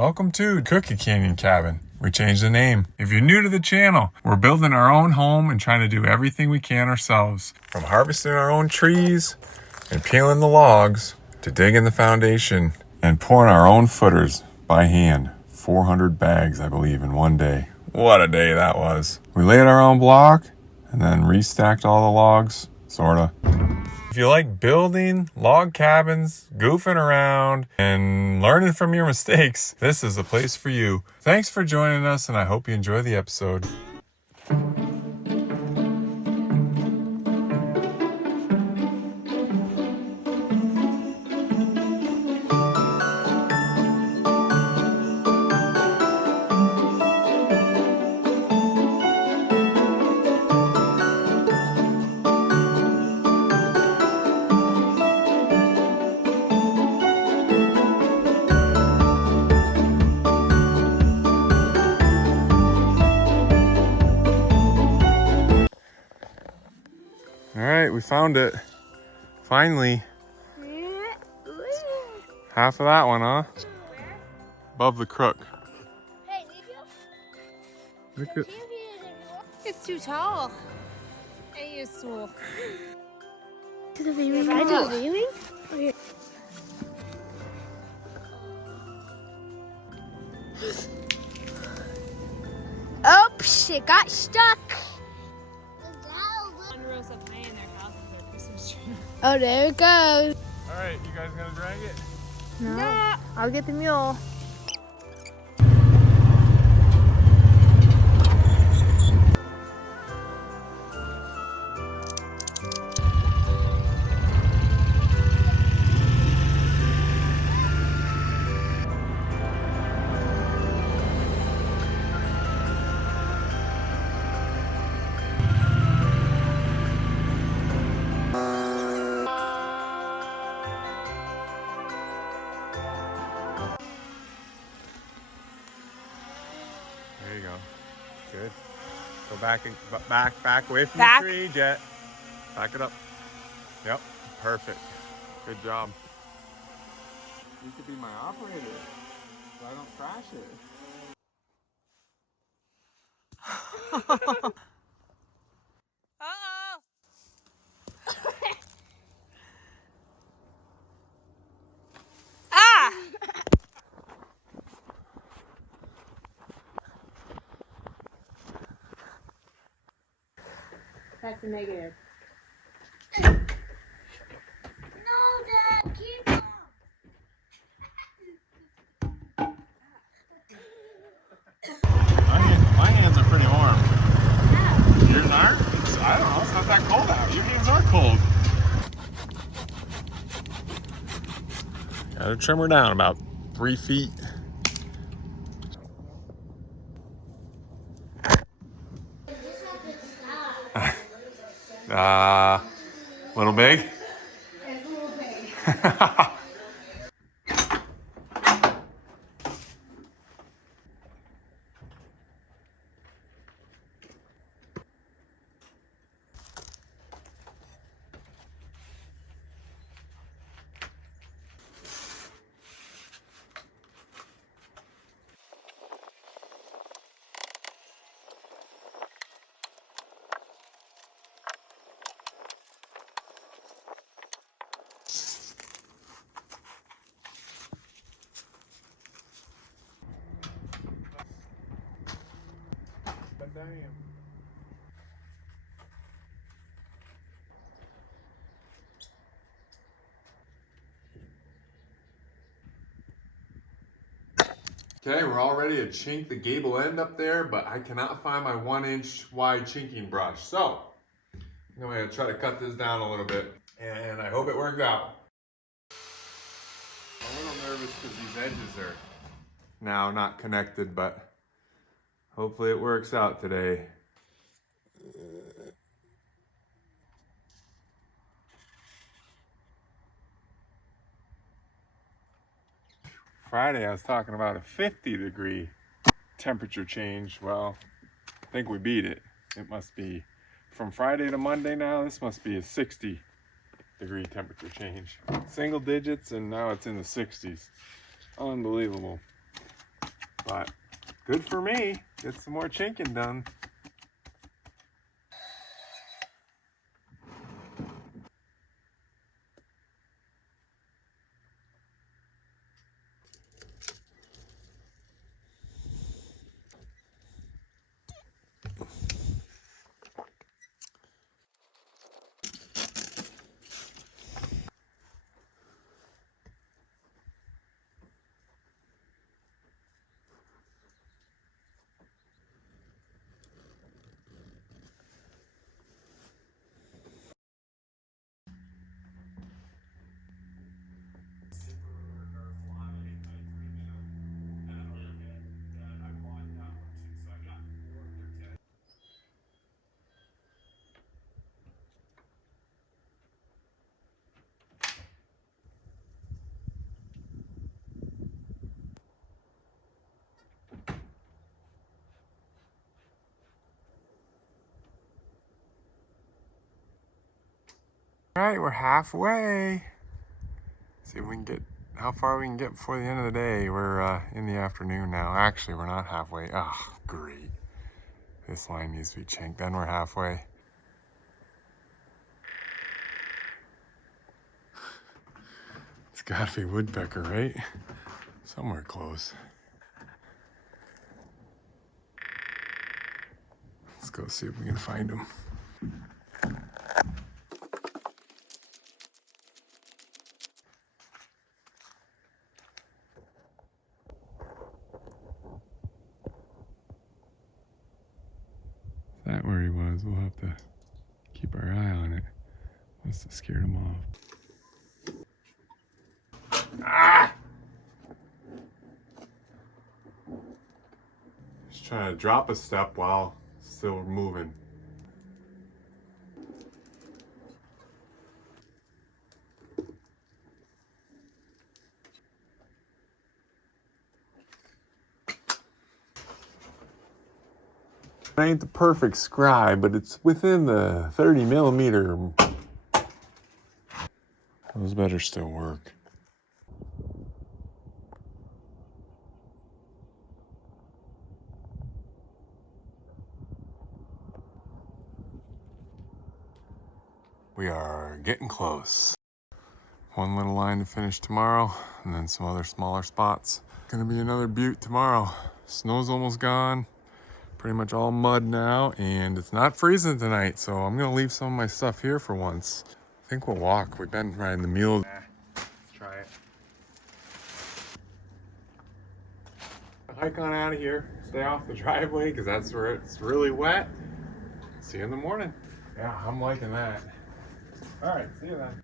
Welcome to Cookie Canyon Cabin. We changed the name. If you're new to the channel, we're building our own home and trying to do everything we can ourselves. From harvesting our own trees and peeling the logs to digging the foundation and pouring our own footers by hand. 400 bags, I believe, in one day. What a day that was. We laid our own block and then restacked all the logs, sorta. If you like building log cabins, goofing around, and learning from your mistakes, this is the place for you. Thanks for joining us, and I hope you enjoy the episode. All right, we found it. Finally. Half of that one, huh? Where? Above the crook. Hey, leave you? Look at... It's too tall. Hey, you stool. To the viewing. Can I do the viewing? Okay. Oops, it got stuck. Rows up high in their house with their Christmas tree. Oh, there it goes. All right, you guys gonna drag it? No, I'll get the mule. There you go. Good. Go back and back away from Back. the tree, Jet. Back it up. Yep. Perfect. Good job. You could be my operator, so I don't crash it. Uh-oh. Ah! That's a negative. No, Dad, keep on. My hands are pretty warm. Yours aren't? I don't know. It's not that cold out. Your hands are cold. Gotta trim her down about 3 feet. Little big? It's a little big. Damn. Okay, we're all ready to chink the gable end up there, but I cannot find my 1-inch wide chinking brush. So, I'm gonna try to cut this down a little bit, and I hope it works out. I'm a little nervous because these edges are now not connected, but hopefully it works out today. Friday I was talking about a 50-degree temperature change. Well, I think we beat it. It must be from Friday to Monday now. This must be a 60-degree temperature change. Single digits, and now it's in the 60s. Unbelievable. But good for me. Get some more chinking done. All right, we're halfway. See if we can get how far we can get before the end of the day. We're in the afternoon now. Actually, we're not halfway. Oh, great. This line needs to be chinked. Then we're halfway. It's gotta be woodpecker, right? Somewhere close. Let's go see if we can find him. That where he was, we'll have to keep our eye on it. Must have scared him off. Ah! Just trying to drop a step while still moving. It ain't the perfect scribe, but it's within the 30 millimeter. Those better still work. We are getting close. One little line to finish tomorrow, and then some other smaller spots. Gonna be another butte tomorrow. Snow's almost gone. Pretty much all mud now, and it's not freezing tonight, so I'm gonna leave some of my stuff here for once. I think we'll walk. We've been riding the mule. Let's try it. Hike on out of here. Stay off the driveway, because that's where it's really wet. See you in the morning. Yeah, I'm liking that. All right, see you then.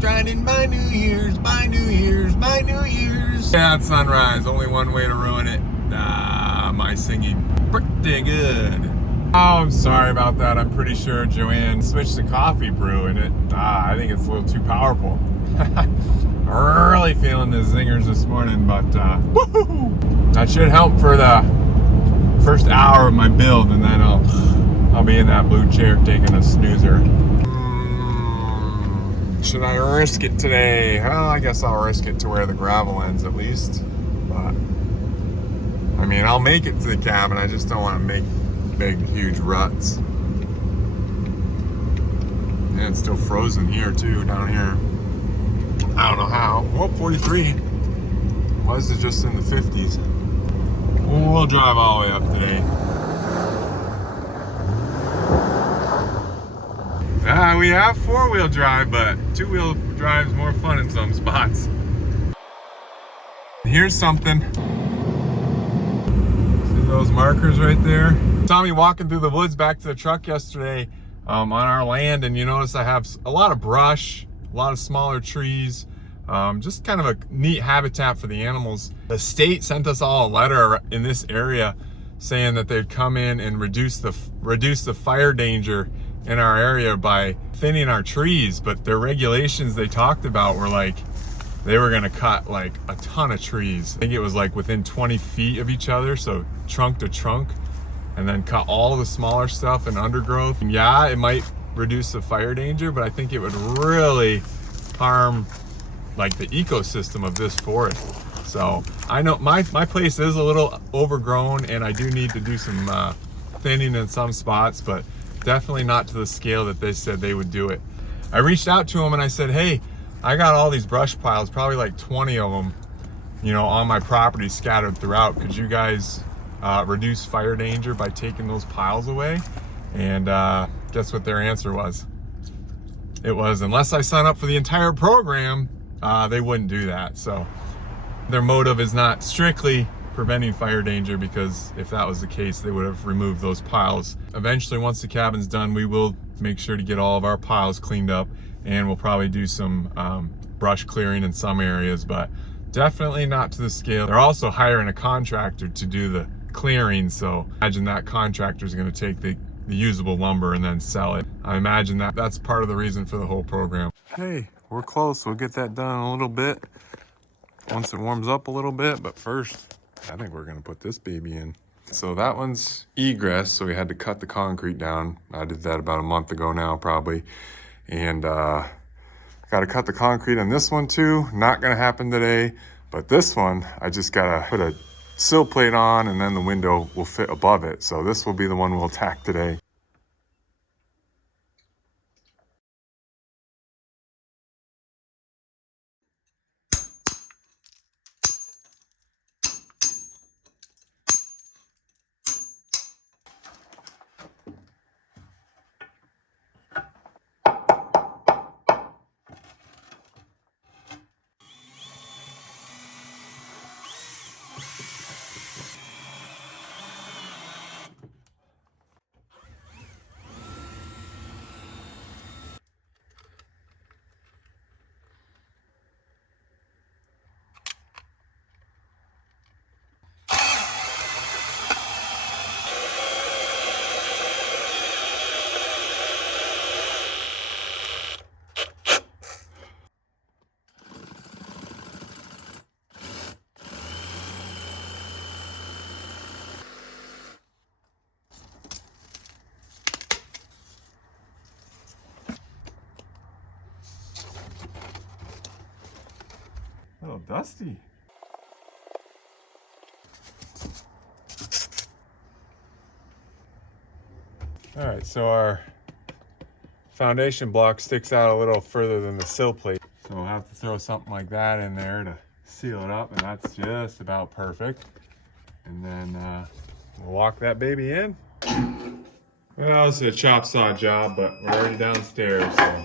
Grinding by New Year's, by New Year's, by New Year's. Yeah, it's sunrise. Only one way to ruin it. My singing. Pretty good. Oh, I'm sorry about that. I'm pretty sure Joanne switched to coffee brew in it. I think it's a little too powerful. Really feeling the zingers this morning, but woohoo! That should help for the first hour of my build, and then I'll be in that blue chair taking a snoozer. Should I risk it today? Well, I guess I'll risk it to where the gravel ends at least. But, I mean, I'll make it to the cabin. I just don't want to make big, huge ruts. And it's still frozen here, too, down here. I don't know how. Well, 43. Was it just in the 50s? We'll drive all the way up today. We have four-wheel drive, but two-wheel drive is more fun in some spots. Here's something. See those markers right there? Saw me walking through the woods back to the truck yesterday on our land, and you notice I have a lot of brush, a lot of smaller trees, Just kind of a neat habitat for the animals. The state sent us all a letter in this area saying that they'd come in and reduce the fire danger in our area by thinning our trees, but their regulations they talked about were like they were gonna cut like a ton of trees. I think it was like within 20 feet of each other, so trunk to trunk, and then cut all the smaller stuff and undergrowth. And yeah, it might reduce the fire danger, but I think it would really harm like the ecosystem of this forest. So I know my place is a little overgrown and I do need to do some thinning in some spots, but definitely not to the scale that they said they would do it. I reached out to them and I said, hey, I got all these brush piles, probably like 20 of them, you know, on my property scattered throughout. Could you guys reduce fire danger by taking those piles away? And guess what their answer was? It was, unless I sign up for the entire program, they wouldn't do that. So their motive is not strictly preventing fire danger, because if that was the case, they would have removed those piles. Eventually, once the cabin's done, we will make sure to get all of our piles cleaned up, and we'll probably do some brush clearing in some areas, but definitely not to the scale. They're also hiring a contractor to do the clearing, so imagine that contractor is going to take the usable lumber and then sell it. I imagine that that's part of the reason for the whole program. Hey, we're close. We'll get that done in a little bit once it warms up a little bit, but first I think we're gonna put this baby in. So that one's egress, so we had to cut the concrete down. I did that about a month ago now probably, and got to cut the concrete on this one too. Not gonna happen today, but this one I just gotta put a sill plate on and then the window will fit above it. So this will be the one we'll attack today. A little dusty. All right, so our foundation block sticks out a little further than the sill plate. So we'll have to throw something like that in there to seal it up, and that's just about perfect. And then we'll walk that baby in. Well, this is a chop saw job, but we're already downstairs, so.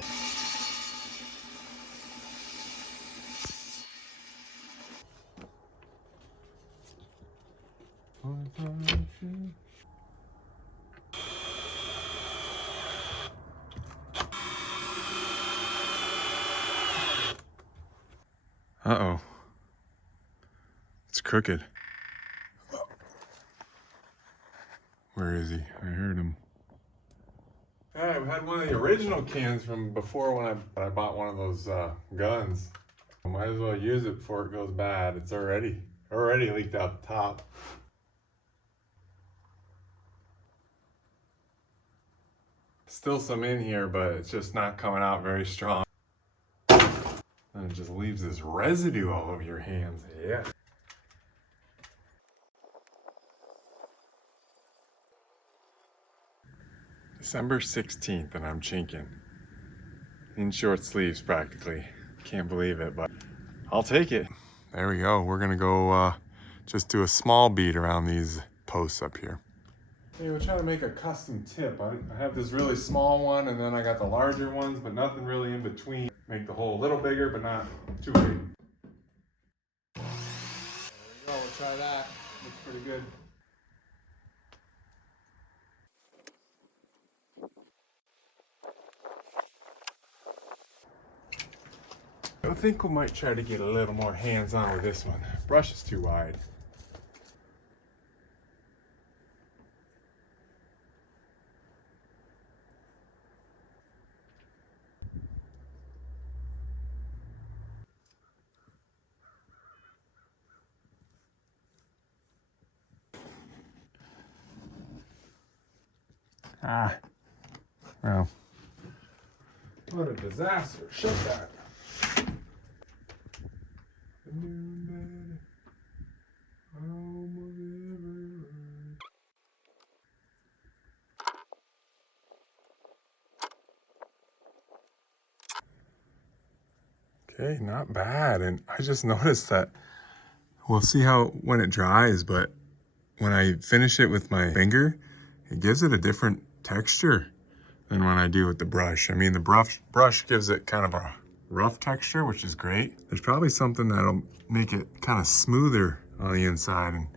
Uh-oh. It's crooked. Where is he? I heard him. All right, we had one of the original cans from before when I bought one of those guns. I might as well use it before it goes bad. It's already leaked out the top. Still some in here, but it's just not coming out very strong. And it just leaves this residue all over your hands. Yeah. December 16th and I'm chinking. In short sleeves practically. Can't believe it, but I'll take it. There we go. We're gonna go just do a small bead around these posts up here. Hey, we're trying to make a custom tip. I have this really small one and then I got the larger ones, but nothing really in between. Make the hole a little bigger, but not too big. There we go, we'll try that. Looks pretty good. think we might try to get a little more hands-on with this one. Brush is too wide. Ah, well, what a disaster. Shut that. Okay, not bad. And I just noticed that we'll see how when it dries, but when I finish it with my finger, it gives it a different texture than when I do with the brush. I mean, the brush gives it kind of a rough texture, which is great. There's probably something that'll make it kind of smoother on the inside and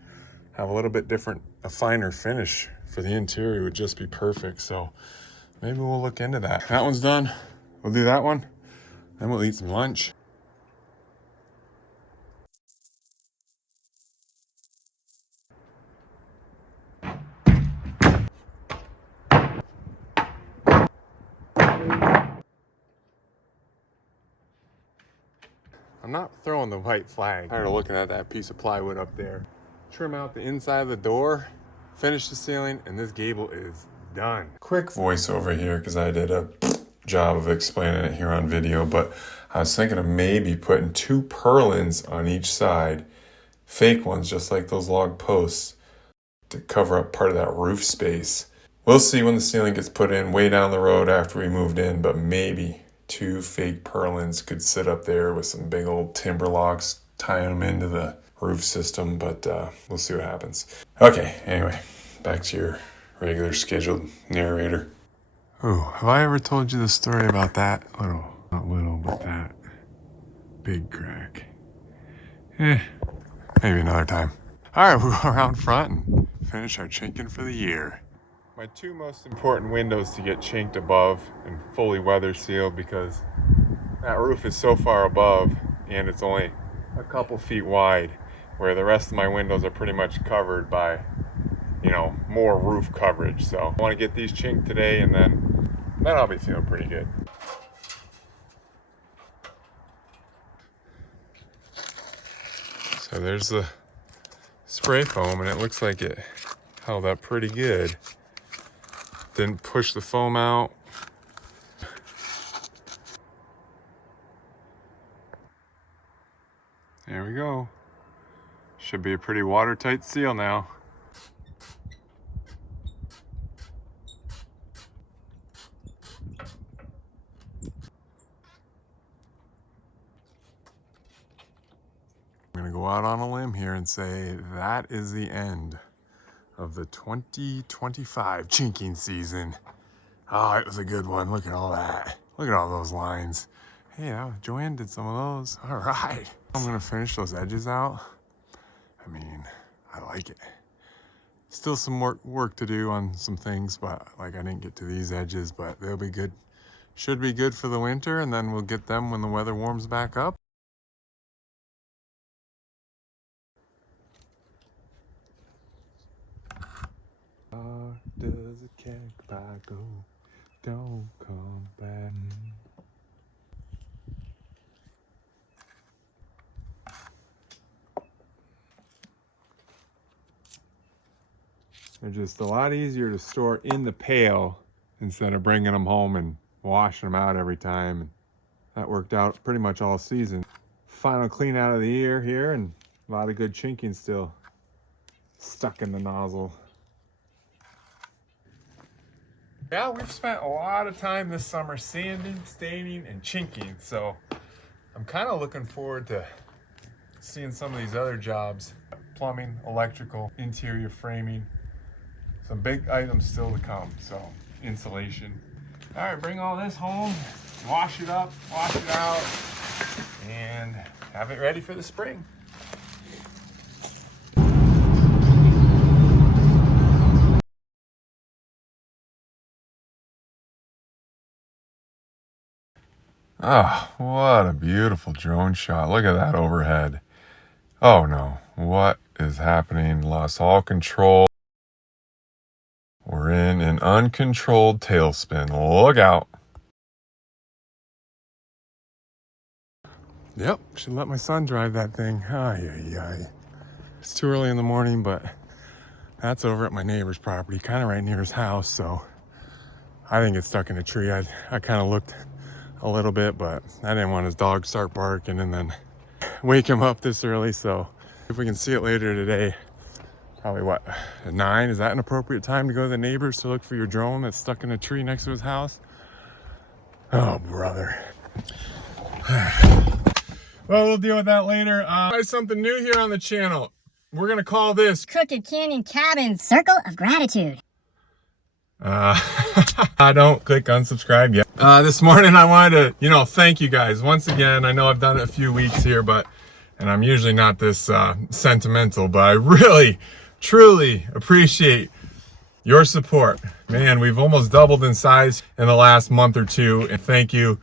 have a little bit different, a finer finish for the interior would just be perfect. So maybe we'll look into that. That one's done. We'll do that one. Then we'll eat some lunch. I'm not throwing the white flag. I'm tired of looking at that piece of plywood up there. Trim out the inside of the door, finish the ceiling, and this gable is done. Quick voiceover here because I did a job of explaining it here on video, but I was thinking of maybe putting 2 purlins on each side, fake ones just like those log posts, to cover up part of that roof space. We'll see when the ceiling gets put in way down the road after we moved in, but maybe 2 fake purlins could sit up there with some big old timber locks tying them into the roof system, but we'll see what happens. Okay, anyway, back to your regular scheduled narrator. Oh, have I ever told you the story about that not little, but that big crack? Maybe another time. All right, we'll go around front and finish our chinking for the year. My 2 most important windows to get chinked above and fully weather sealed because that roof is so far above and it's only a couple feet wide, where the rest of my windows are pretty much covered by, you know, more roof coverage. So I want to get these chinked today and then I'll be feeling pretty good. So there's the spray foam and it looks like it held up pretty good. Didn't push the foam out. There we go. Should be a pretty watertight seal now. I'm gonna go out on a limb here and say that is the end of the 2025 chinking season. Oh, it was a good one. Look at all that. Look at all those lines. Hey, Joanne did some of those. All right. I'm gonna finish those edges out. I mean, I like it. Still some work to do on some things, but like I didn't get to these edges, but they'll be good. Should be good for the winter, and then we'll get them when the weather warms back up. Does a cat goodbye go? Don't come back. They're just a lot easier to store in the pail instead of bringing them home and washing them out every time. And that worked out pretty much all season. Final clean out of the year here, and a lot of good chinking still stuck in the nozzle. Yeah, we've spent a lot of time this summer sanding, staining, and chinking, so I'm kind of looking forward to seeing some of these other jobs. Plumbing, electrical, interior framing. Some big items still to come, so insulation. All right, bring all this home, wash it up, wash it out, and have it ready for the spring. Oh, what a beautiful drone shot. Look at that overhead. Oh no, what is happening? Lost all control. We're in an uncontrolled tailspin. Look out. Yep, should let my son drive that thing. Ay, ay, ay. It's too early in the morning, but that's over at my neighbor's property, kind of right near his house, so I think it's stuck in a tree. I kind of looked a little bit, but I didn't want his dog to start barking and then wake him up this early, so if we can see it later today, probably what, at 9? Is that an appropriate time to go to the neighbors to look for your drone that's stuck in a tree next to his house? Oh, brother. Well, we'll deal with that later. Try something new here on the channel. We're gonna call this Crooked Canyon Cabin's Circle of Gratitude. Don't click unsubscribe yet. This morning I wanted to, thank you guys once again. I know I've done it a few weeks here, and I'm usually not this sentimental, but I really, truly appreciate your support. Man, we've almost doubled in size in the last month or two, and thank you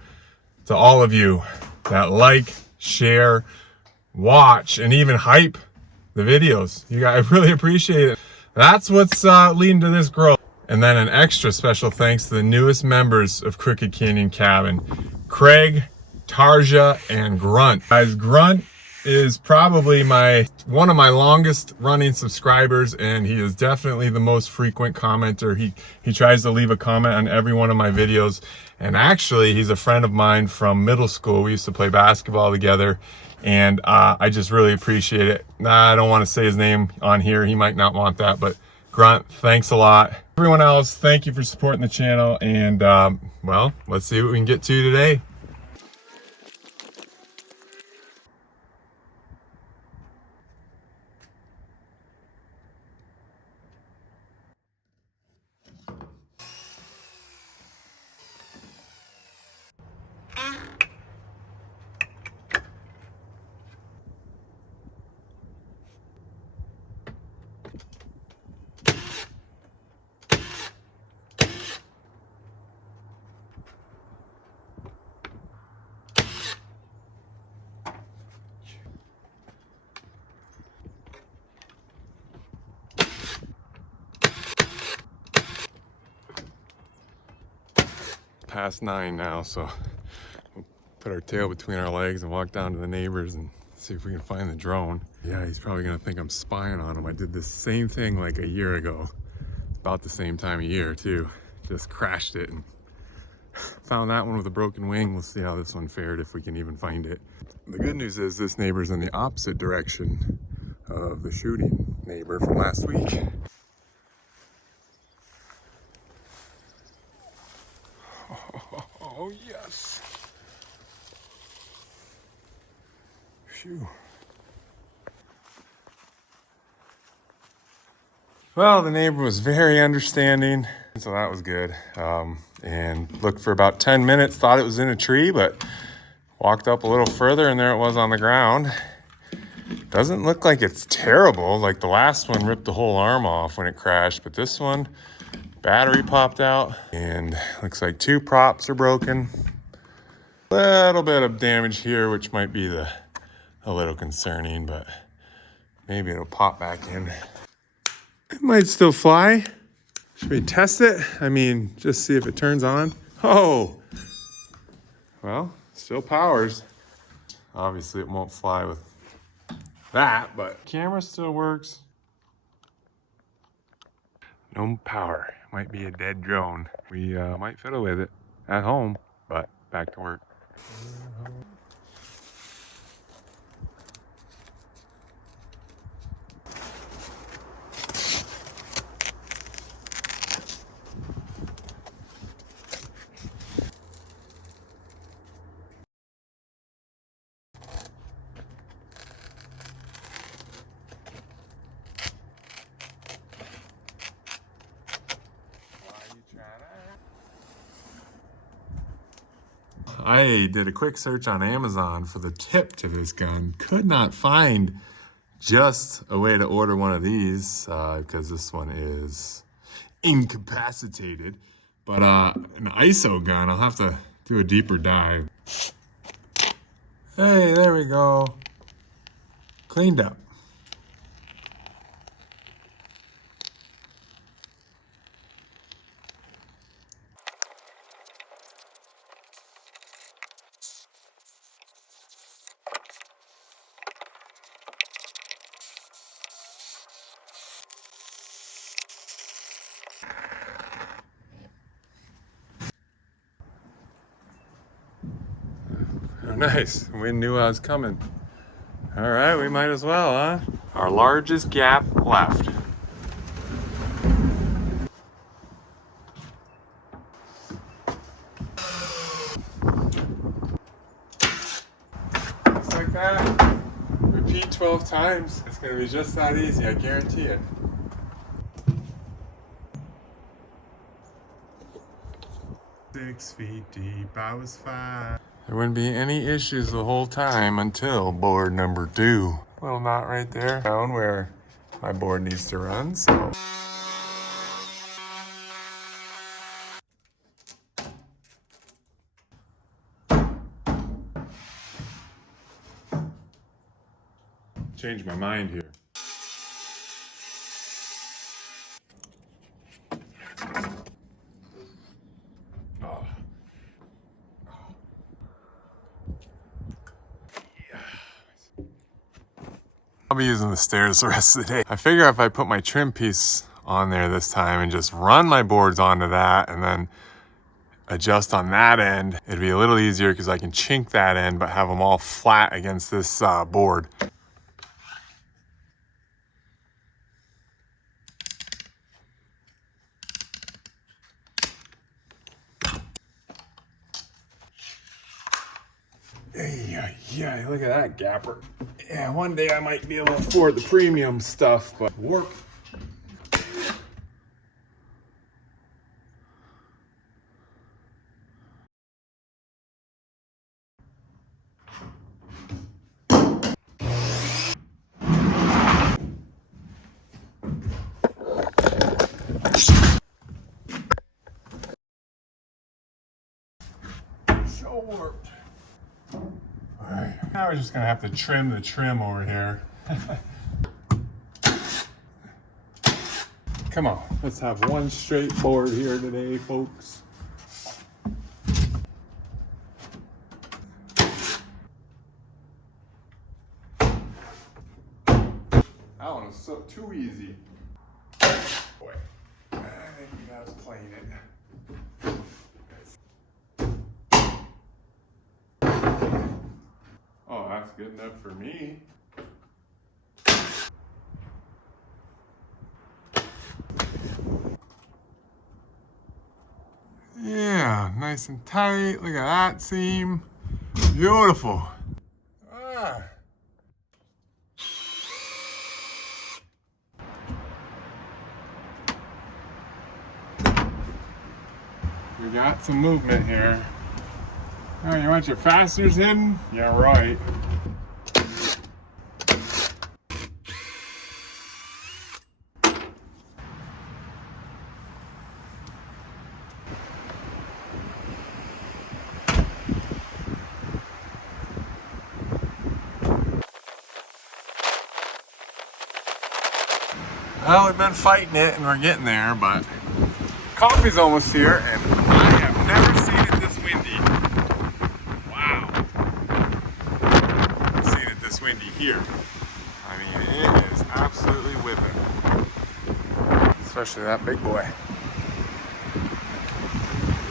to all of you that like, share, watch, and even hype the videos. You guys, I really appreciate it. That's what's leading to this growth. And then an extra special thanks to the newest members of Crooked Canyon Cabin, Craig, Tarja, and Grunt. Guys, Grunt is probably one of my longest running subscribers, and he is definitely the most frequent commenter. He tries to leave a comment on every one of my videos, and actually he's a friend of mine from middle school. We used to play basketball together, and I just really appreciate it. I don't want to say his name on here. He might not want that, but Grunt, thanks a lot. Everyone else, thank you for supporting the channel, and well, let's see what we can get to today. Past 9 now, so we'll put our tail between our legs and walk down to the neighbors and see if we can find the drone. Yeah, he's probably gonna think I'm spying on him. I did this same thing like a year ago, about the same time of year too. Just crashed it and found that one with a broken wing. We'll see how this one fared, if we can even find it. The good news is this neighbor's in the opposite direction of the shooting neighbor from last week. Oh yes. Phew. Well, the neighbor was very understanding, so that was good. And looked for about 10 minutes, thought it was in a tree, but walked up a little further and there it was on the ground. Doesn't look like it's terrible. Like the last one ripped the whole arm off when it crashed, but this one, battery popped out, and looks like 2 props are broken. Little bit of damage here, which might be a little concerning, but maybe it'll pop back in. It might still fly. Should we test it? I mean, just see if it turns on. Oh, well, still powers. Obviously it won't fly with that, but camera still works. No power. Might be a dead drone. We might fiddle with it at home, but back to work. I did a quick search on Amazon for the tip to this gun. Could not find just a way to order one of these because this one is incapacitated. But an ISO gun, I'll have to Do a deeper dive. Hey, there we go. Cleaned up. Oh, nice. We knew I was coming. All right, we might as well, huh? Our largest gap left. Just like that. Repeat 12 times. It's gonna be just that easy, I guarantee it. Six feet deep, I was fine. There wouldn't be any issues the whole time until board number 2. Little knot right there, down where my board needs to run, so. Change my mind here. Oh. I'll be using the stairs the rest of the day. I figure if I put my trim piece on there this time and just run my boards onto that and then adjust on that end, it'd be a little easier because I can chink that end but have them all flat against this board. Yeah, look at that gapper. Yeah, one day I might be able to afford the premium stuff, but warp. So warped. Alright, now we're just gonna have to trim the trim over here. Come on, let's have one straight board here today, folks. That one was so too easy. Boy, I think we gotta plane it. Oh, that's good enough for me. Yeah, nice and tight. Look at that seam. Beautiful. Ah. We got some movement here. Oh, you want your fasteners in? Yeah, right. Well, we've been fighting it and we're getting there, but coffee's almost here and I have never seen it this windy. Wow. I've seen it this windy here. I mean, it is absolutely whipping. Especially that big boy.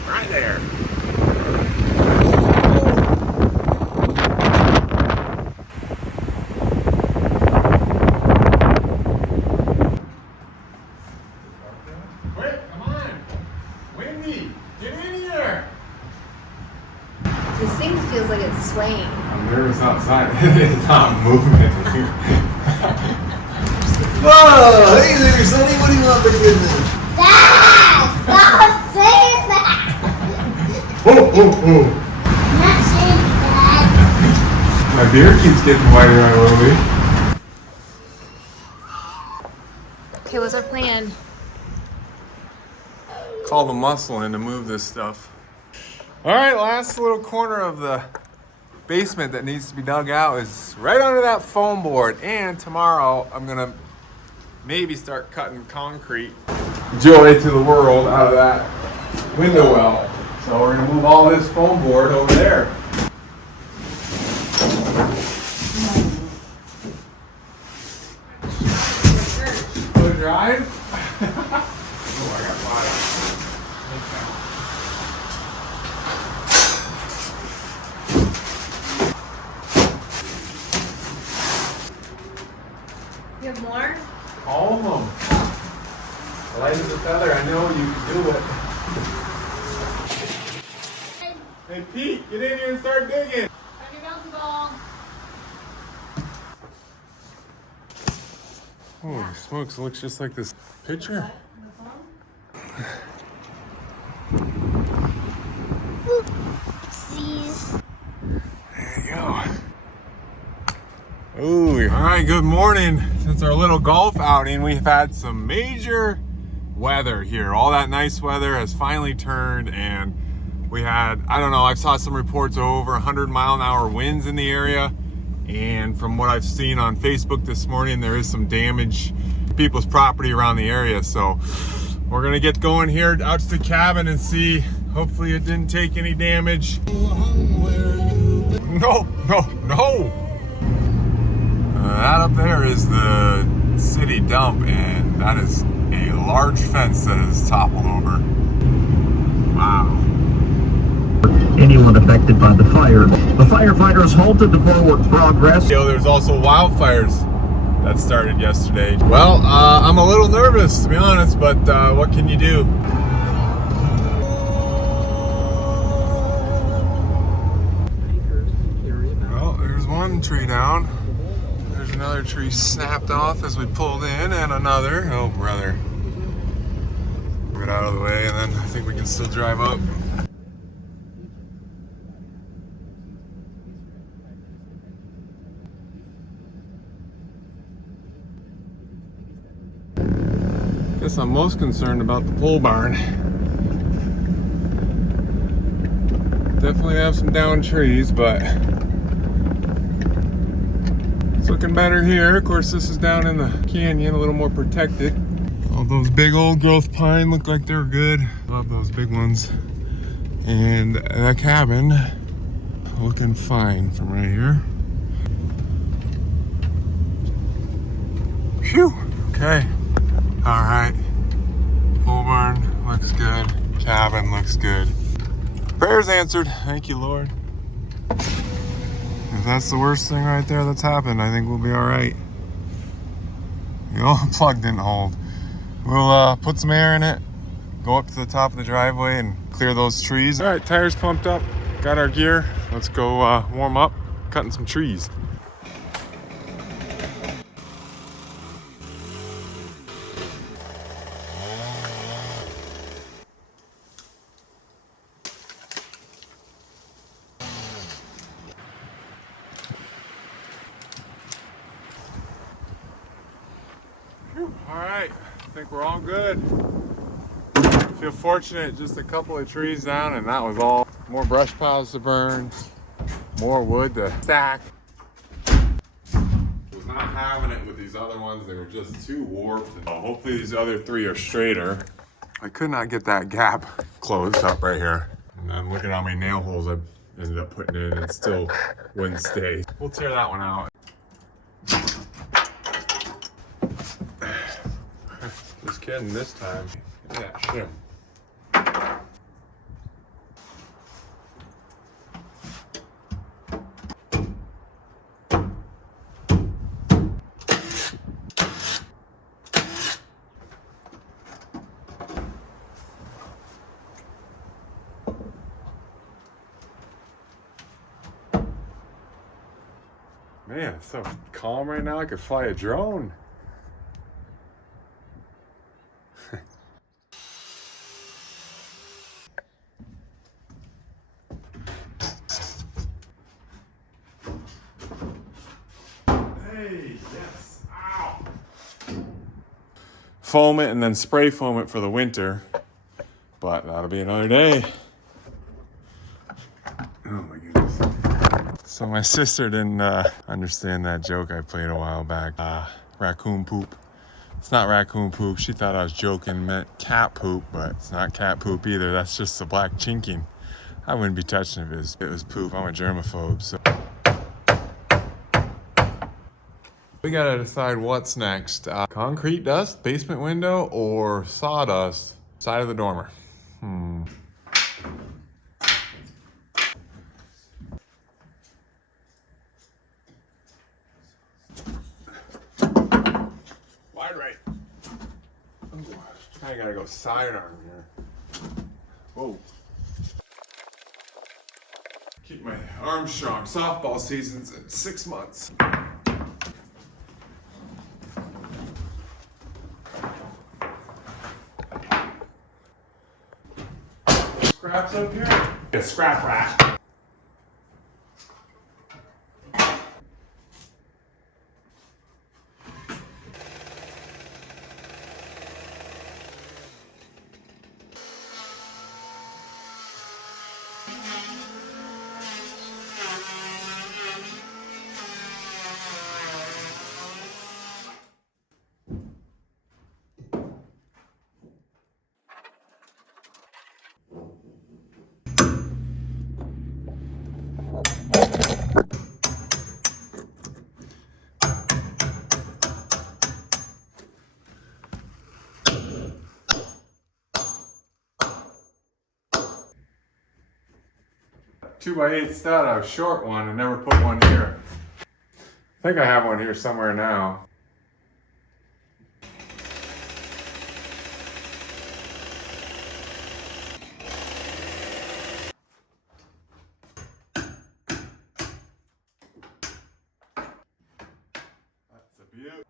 Right there. This thing feels like it's swaying. I'm nervous outside. It's not moving. Whoa! Hey there, Sonny. What do you want for goodness? Dad! Stop saying that! Oh, oh, oh. I'm not saying that. My beard keeps getting whiter on Lily. Okay, what's our plan? Call the muscle in to move this stuff. All right, last little corner of the basement that needs to be dug out is right under that foam board. And tomorrow I'm gonna maybe start cutting concrete joy to the world out of that window well. So we're gonna move all this foam board over there. Go drive? Oh, I got fire. You have more? All of them. Light as a feather, I know you can do it. Hey Pete, get in here and start digging. Have your bouncy ball. Holy smokes, it looks just like this picture. Oopsies. There you go. Ooh. All right, good morning. Since our little golf outing, we've had some major weather here. All that nice weather has finally turned, and we had, I don't know, I saw some reports of over 100-mile-an-hour winds in the area. And from what I've seen on Facebook this morning, there is some damage to people's property around the area. So we're gonna get going here out to the cabin and see. Hopefully it didn't take any damage. No. That up there is the city dump, and that is a large fence that is toppled over. Wow. Anyone affected by the fire. The firefighters halted the forward progress. There's also wildfires that started yesterday. Well, I'm a little nervous, to be honest, but what can you do? Well, there's one tree down. There's another tree snapped off as we pulled in, and another. Oh, brother. Move it out of the way, and then I think we can still drive up. Guess I'm most concerned about the pole barn. Definitely have some downed trees, but it's looking better here. Of course, this is down in the canyon, a little more protected. All those big old growth pine look like they're good. Love those big ones. And that cabin looking fine from right here. Phew. Okay. All right. Pole barn looks good. Cabin looks good. Prayers answered. Thank you, Lord. If that's the worst thing right there that's happened, I think we'll be all right. The old plug didn't hold. We'll put some air in it, go up to the top of the driveway and clear those trees. All right, tires pumped up. Got our gear. Let's go warm up, cutting some trees. All right, I think we're all good. Feel fortunate, just a couple of trees down and that was all. More brush piles to burn, more wood to stack. Was not having it with these other ones, they were just too warped. Hopefully these other three are straighter. I could not get that gap closed up right here. And then look at how many nail holes I ended up putting in and still wouldn't stay. We'll tear that one out. Just kidding this time. Look at that shim. Man, it's so calm right now. I could fly a drone. Hey, yes. Ow. Foam it and then spray foam it for the winter. But that'll be another day. So my sister didn't understand that joke I played a while back. Raccoon poop. It's not raccoon poop. She thought I was joking, meant cat poop, but it's not cat poop either. That's just the black chinking. I wouldn't be touching it if it was poop. I'm a germaphobe, so. We gotta decide what's next. Concrete dust, basement window, or sawdust, side of the dormer. Wide right. I gotta go sidearm here. Whoa. Keep my arms strong. Softball season's in 6 months. Scraps up here? A scrap rack. Two by 8 stud, I was short one and never put one here. I think I have one here somewhere now. That's a beaut.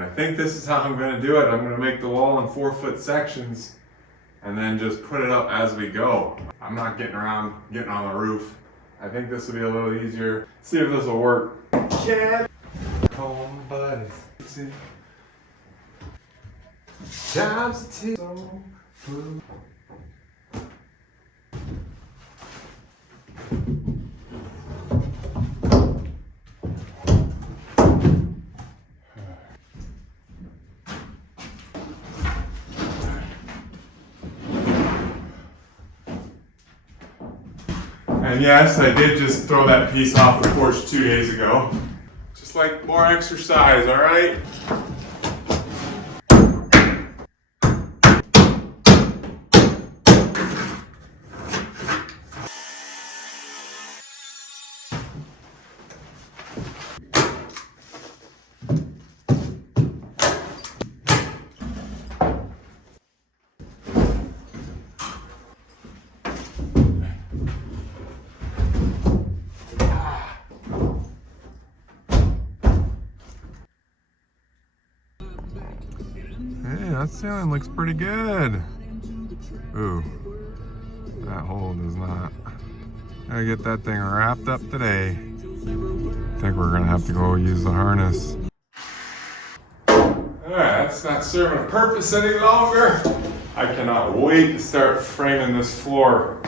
I think this is how I'm going to do it. I'm going to make the wall in 4-foot sections and then just put it up as we go. I'm not getting on the roof. I think this will be a little easier. See if this will work. Yeah. Home buddies. Times to And yes, I did just throw that piece off the porch 2 days ago. Just like more exercise, all right? Hey, that ceiling looks pretty good. Ooh, that hole does not. Gotta get that thing wrapped up today. I think we're gonna have to go use the harness. Alright, that's not serving a purpose any longer. I cannot wait to start framing this floor.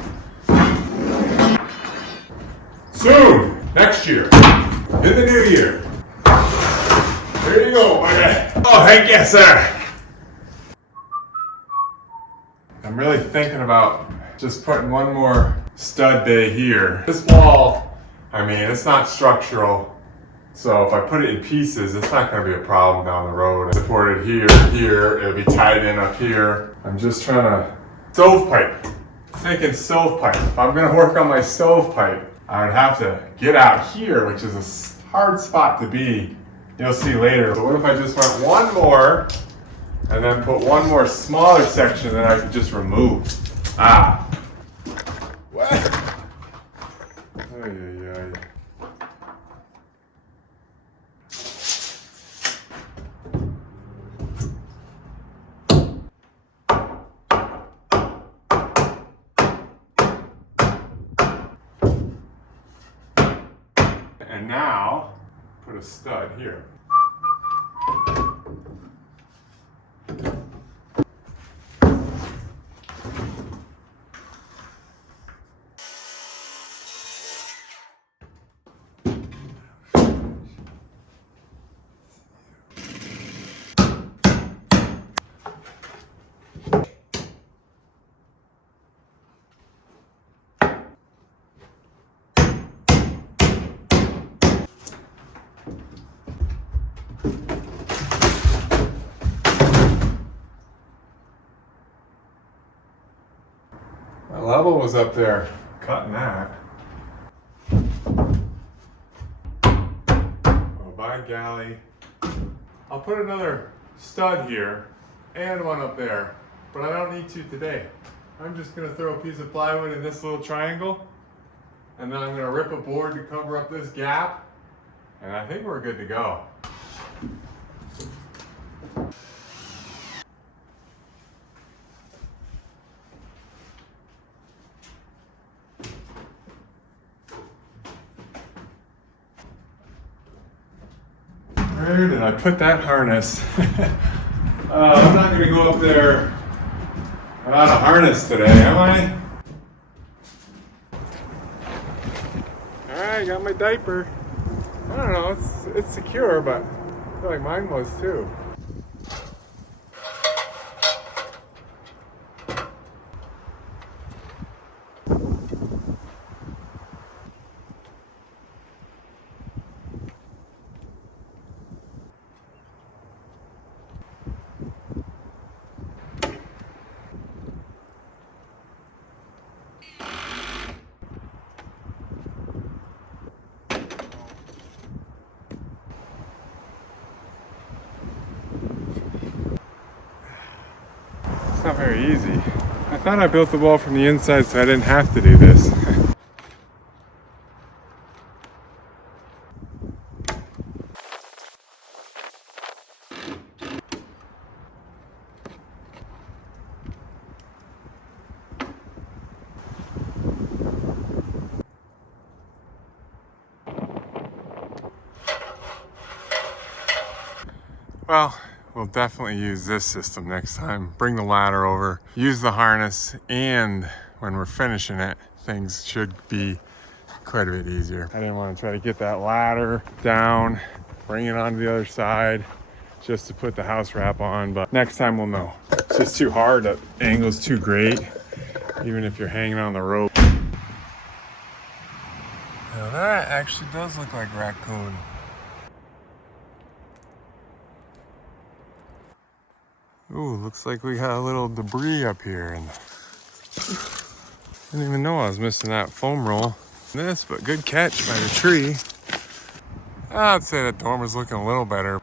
Soon! Next year. In the new year. There you go, my guy. Oh, thank you, sir. I'm really thinking about just putting one more stud bay here. This wall, I mean, it's not structural. So if I put it in pieces, it's not gonna be a problem down the road. I support it here, it'll be tied in up here. I'm just trying to, stovepipe. Thinking stovepipe. If I'm gonna work on my stovepipe, I would have to get out here, which is a hard spot to be. You'll see later. So what if I just went one more and then put one more smaller section that I could just remove? Ah. What? Ay, ay, ay. And now, put a stud here. Gable was up there cutting that. Oh, by golly. I'll put another stud here and one up there, but I don't need to today. I'm just gonna throw a piece of plywood in this little triangle, and then I'm gonna rip a board to cover up this gap, and I think we're good to go. Where did I put that harness? I'm not gonna go up there without a harness today, am I? Alright, got my diaper. I don't know, it's secure, but I feel like mine was too. It's not very easy. I thought I built the wall from the inside so I didn't have to do this. Well, we'll definitely use this system next time. Bring the ladder over, use the harness, and when we're finishing it, things should be quite a bit easier. I didn't want to try to get that ladder down, bring it onto the other side, just to put the house wrap on, but next time we'll know. It's just too hard, the angle's too great, even if you're hanging on the rope. Now that actually does look like raccoon. Ooh, looks like we got a little debris up here. And I didn't even know I was missing that foam roll. This, but good catch by the tree. I'd say that dormer's looking a little better.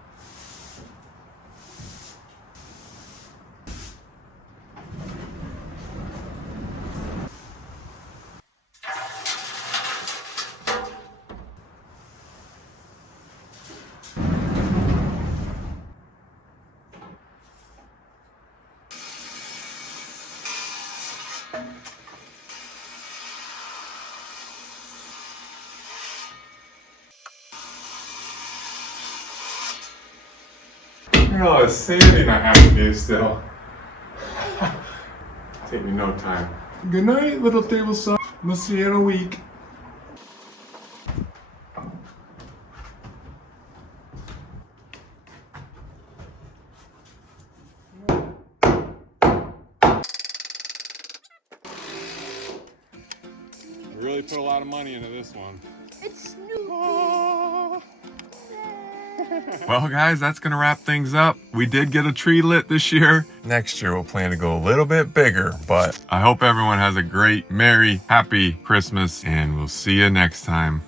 Look at all this sanding I have to do still. Take me no time. Good night, little table saw. We'll see you in a week. We really put a lot of money into this one. It's new. Well, guys, that's gonna wrap things up. We did get a tree lit this year. Next year, we'll plan to go a little bit bigger, but I hope everyone has a great, merry, happy Christmas, and we'll see you next time.